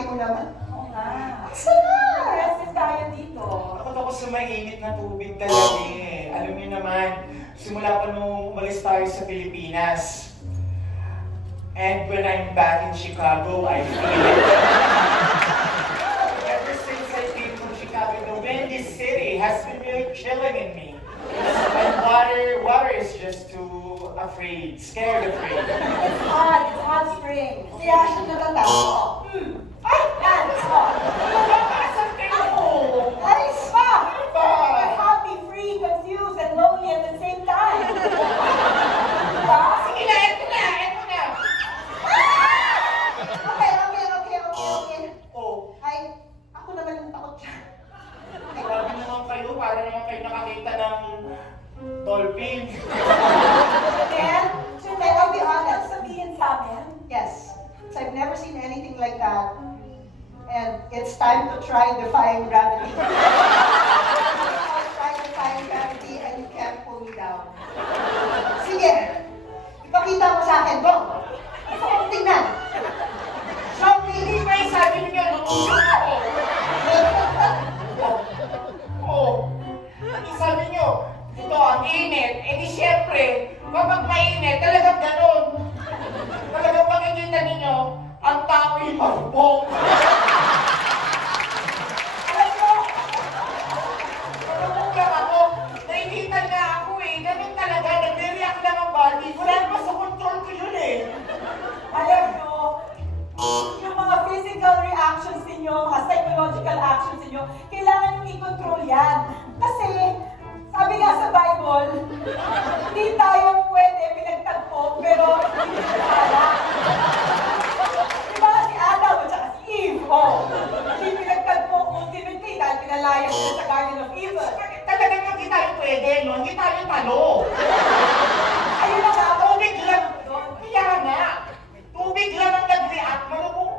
ate mo naman. Oo nga. Sarap! Rested tayo dito. Takot ako sa mainit na tubig talaga eh. Alam niyo naman, simula pa nung umalis tayo sa Pilipinas. And when I'm back in Chicago, I feel it. Ever since I came from Chicago, the wind this city has been really killing in me. And water is just too scared afraid. It's hot spring. Kaya siya natatakot. Ay, yan! Ay, spa! You're happy, free, confused, and lonely at the same time. Diba? Sige na, eto na! Okay. Oh, Ay, ako naman yung takot dyan. grabe naman kayo. Para naman kayo nakakita ng dolphin. Then, should I be honest, sabihin sa amin? Yes, so I've never seen anything like that. And it's time to try defying gravity. I'll try defying gravity and you can't pull me down. Sige, ipakita mo sa akin, go! Gusto kong tingnan. Show me! Hindi ba yung sabi niyo, lumusok ako? Oh, sabi niyo, ito ang init. Eh di syempre, kapag mainit, talagang ganun. Talagang makikita ninyo, ang tao'y marupong. Alam niyo, marupong lang ako. Nainitan na ako eh. Ganun talaga, nagre-react lang ang body. Wala naman sa control ko yun eh. Alam nyo, yung mga physical reactions ninyo, mga psychological actions ninyo, kailangan yung i-control yan. Kasi, sabi nga sa Bible, hindi tayo pwede pinagtagpo, pero hindi pala. Diba si Adam at saka si Eve, hindi pinagtagpo ultimately dahil pinalayas sila sa Garden of Eden. Talagang hindi tayo pwede, no? Hindi tayo talo. Ayun na nga, Tubig lang. Kaya nga, tubig lang ang nag-react.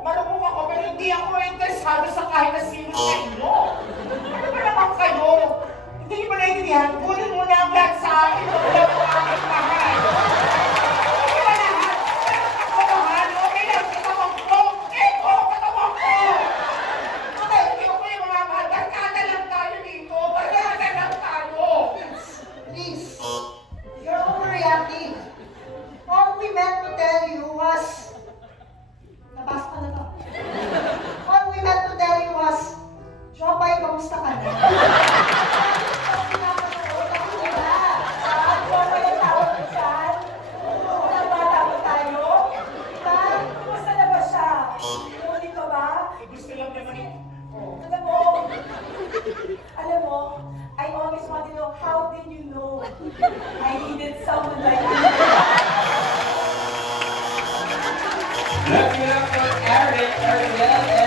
Marupong ako, pero hindi ako interesado sa kahit na sino sa inyo. Ano ba naman kayo? Hindi niyo ba naiintindihan? Kunin mo na ang lahat sa akin. Wala ko ang aking mahal. Hindi ba lahat? Pero mahal, okay lang. Katawan ko. Katawan ko. Okay, hindi ko yung mga mahal. Barkada lang tayo dito. Barkada lang tayo. Please, you're overreacting. All we meant to tell you was... Nabasa ko na to. All we meant to tell you was, Jopay, kamusta ka na? Saan ko kayo tawag ko dyan? Walang bata ba tayo? Diba? Kumusta na ba siya? Huli ka ba? Gusto lang naman ito. Alam mo, I always want to know, how did you know I needed someone like you? Let's get up for Ariel,